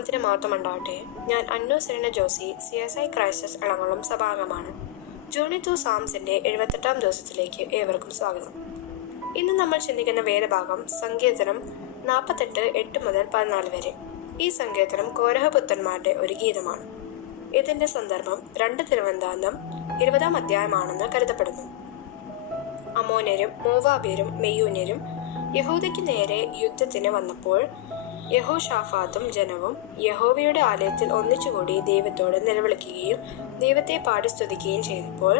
നാമത്തിന് മഹത്വമുണ്ടാവട്ടെ. ഞാൻ അന്നു സെറീന ജോസി, CSI ക്രൈസ്റ്റ് എളംകുളം സഭാംഗമാണ്. ജോണി 2 സാംസിന്റെ 78-ാം ദിവസത്തിലേക്ക് ഏവർക്കും സ്വാഗതം. ഇന്ന് നമ്മൾ ചിന്തിക്കുന്ന വേദഭാഗം സങ്കീർത്തനം 48 8 മുതൽ 14 വരെ. ഈ സങ്കീർത്തനം കോരഹപുത്രന്മാരുടെ ഒരു ഗീതമാണ്. ഇതിന്റെ സന്ദർഭം 2 തിരുവൃത്താന്തം 20-ാം അധ്യായമാണെന്ന് കരുതപ്പെടുന്നു. അമോന്യരും മോവാബ്യരും മെയ്യൂന്യരും യഹൂദയ്ക്ക് നേരെ യുദ്ധത്തിന് വന്നപ്പോൾ യഹോശാഫാത്തും ജനവും യഹോവയുടെ ആലയത്തിൽ ഒന്നിച്ചുകൂടി ദൈവത്തോട് നിലവിളിക്കുകയും ദൈവത്തെ പാടി സ്തുതിക്കുകയും ചെയ്തപ്പോൾ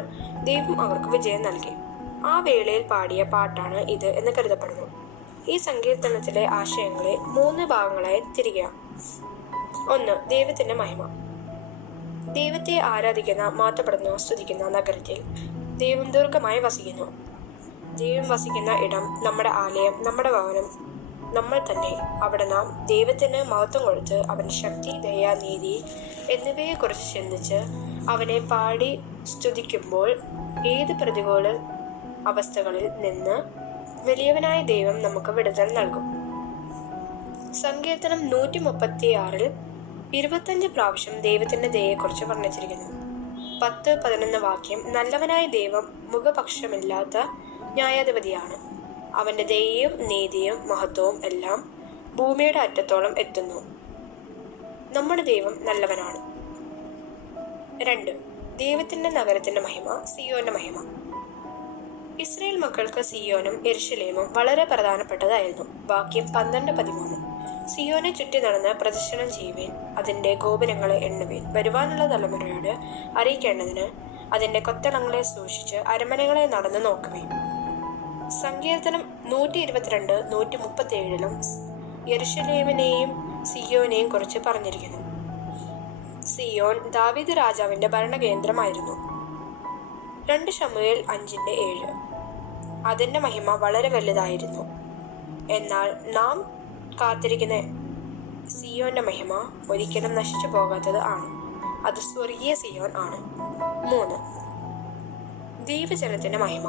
ദൈവം അവർക്ക് വിജയം നൽകി. ആ വേളയിൽ പാടിയ പാട്ടാണ് ഇത് എന്ന് കരുതപ്പെടുന്നു. ഈ സങ്കീർത്തനത്തിലെ ആശയങ്ങളെ 3 ഭാഗങ്ങളായി തിരികെയാണ്. 1. ദൈവത്തിന്റെ മഹിമ. ദൈവത്തെ ആരാധിക്കുന്ന, മാറ്റപ്പെടുന്ന, സ്തുതിക്കുന്ന നഗരത്തിൽ ദൈവം ദീർഘമായി വസിക്കുന്നു. ദൈവം വസിക്കുന്ന ഇടം നമ്മുടെ ആലയം, നമ്മുടെ ഭവനം, നമ്മൾ തന്നെ. അവിടെ നാം ദൈവത്തിന് മഹത്വം കൊടുത്ത് അവന്റെ ശക്തി, ദയ, നീതി എന്നിവയെക്കുറിച്ച് ചിന്തിച്ച് അവനെ പാടി സ്തുതിക്കുമ്പോൾ ഏത് പ്രതികൂല അവസ്ഥകളിൽ നിന്ന് വലിയവനായ ദൈവം നമുക്ക് വിടുതൽ നൽകും. സങ്കീർത്തനം 136 25 പ്രാവശ്യം ദൈവത്തിന്റെ ദയയെക്കുറിച്ച് വർണ്ണിച്ചിരിക്കുന്നു. 10-11 വാക്യം നല്ലവനായ ദൈവം മുഖപക്ഷമില്ലാത്ത ന്യായാധിപതിയാണ്. അവന്റെ ദയയും നീതിയും മഹത്വവും എല്ലാം ഭൂമിയുടെ അറ്റത്തോളം എത്തുന്നു. നമ്മുടെ ദൈവം നല്ലവനാണ്. 2. ദൈവത്തിന്റെ നഗരത്തിന്റെ മഹിമ, സിയോന്റെ മഹിമ. ഇസ്രായേൽ മക്കൾക്ക് സിയോനും യെരൂശലേമും വളരെ പ്രധാനപ്പെട്ടതായിരുന്നു. വാക്യം 12-13. സിയോനെ ചുറ്റി നടന്ന് പ്രദക്ഷിണം ചെയ്യുവേൻ, അതിന്റെ ഗോപുരങ്ങളെ എണ്ണുവേൻ, വരുവാനുള്ള തലമുറയോട് അറിയിക്കേണ്ടതിന് അതിന്റെ കൊത്തളങ്ങളെ സൂക്ഷിച്ച് അരമനകളെ നടന്നു നോക്കുവേൻ. സങ്കീർത്തനം 122 137 യെരൂശലേമിനെയും സിയോനെയും കുറിച്ച് പറഞ്ഞിരിക്കുന്നു. സിയോൻ ദാവീദ് രാജാവിന്റെ ഭരണകേന്ദ്രമായിരുന്നു. 2 ശമൂവേൽ 5:7. അതിന്റെ മഹിമ വളരെ വലുതായിരുന്നു. എന്നാൽ നാം കാത്തിരിക്കുന്ന സിയോന്റെ മഹിമ ഒരിക്കലും നശിച്ചു പോകാത്തത് ആണ്. അത് സ്വർഗീയ സിയോൻ ആണ്. 3. ദൈവജനത്തിന്റെ മഹിമ.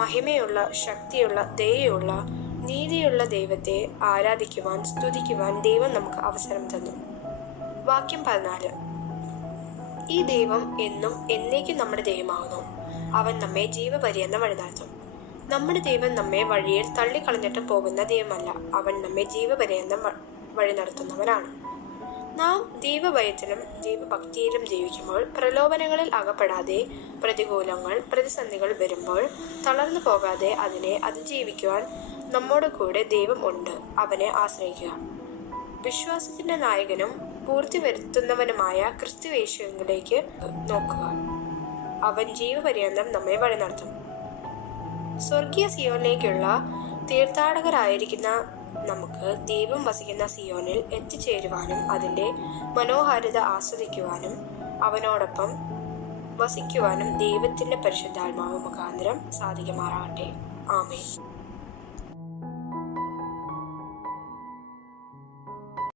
മഹിമയുള്ള, ശക്തിയുള്ള, ദയയുള്ള, നീതിയുള്ള ദൈവത്തെ ആരാധിക്കുവാൻ, സ്തുതിക്കുവാൻ ദൈവം നമുക്ക് അവസരം തന്നു. വാക്യം 14. ഈ ദൈവം എന്നും എന്നേക്കും നമ്മുടെ ദൈവമാകുന്നു. അവൻ നമ്മെ ജീവപര്യന്തം വഴി നടത്തും. നമ്മുടെ ദൈവം നമ്മെ വഴിയിൽ തള്ളിക്കളഞ്ഞിട്ട് പോകുന്ന ദൈവമല്ല. അവൻ നമ്മെ ജീവപര്യന്തം വഴി നടത്തുന്നവനാണ്. നാം ദൈവഭയത്തിലും ദൈവഭക്തിയിലും ജീവിക്കുമ്പോൾ പ്രലോഭനങ്ങളിൽ അകപ്പെടാതെ, പ്രതികൂലങ്ങൾ, പ്രതിസന്ധികൾ വരുമ്പോൾ തളർന്നു പോകാതെ അതിനെ അതിജീവിക്കുവാൻ നമ്മോട് കൂടെ ദൈവം ഉണ്ട്. അവനെ ആശ്രയിക്കുക. വിശ്വാസത്തിന്റെ നായകനും പൂർത്തി വരുത്തുന്നവനുമായ ക്രിസ്തുയേശുവിലേക്ക് നോക്കുക. അവൻ ജീവപര്യന്തം നമ്മെ വഴി നടത്തും. സ്വർഗീയ സിയോനിലേക്കുള്ള തീർത്ഥാടകരായിരിക്കുന്ന നമുക്ക് ദൈവം വസിക്കുന്ന സിയോനിൽ എത്തിച്ചേരുവാനും അതിന്റെ മനോഹാരിത ആസ്വദിക്കുവാനും അവനോടൊപ്പം വസിക്കുവാനും ദൈവത്തിന്റെ പരിശുദ്ധാത്മാവ് മുഖാന്തരം സാധിക്കുമാറാകട്ടെ. ആമേൻ.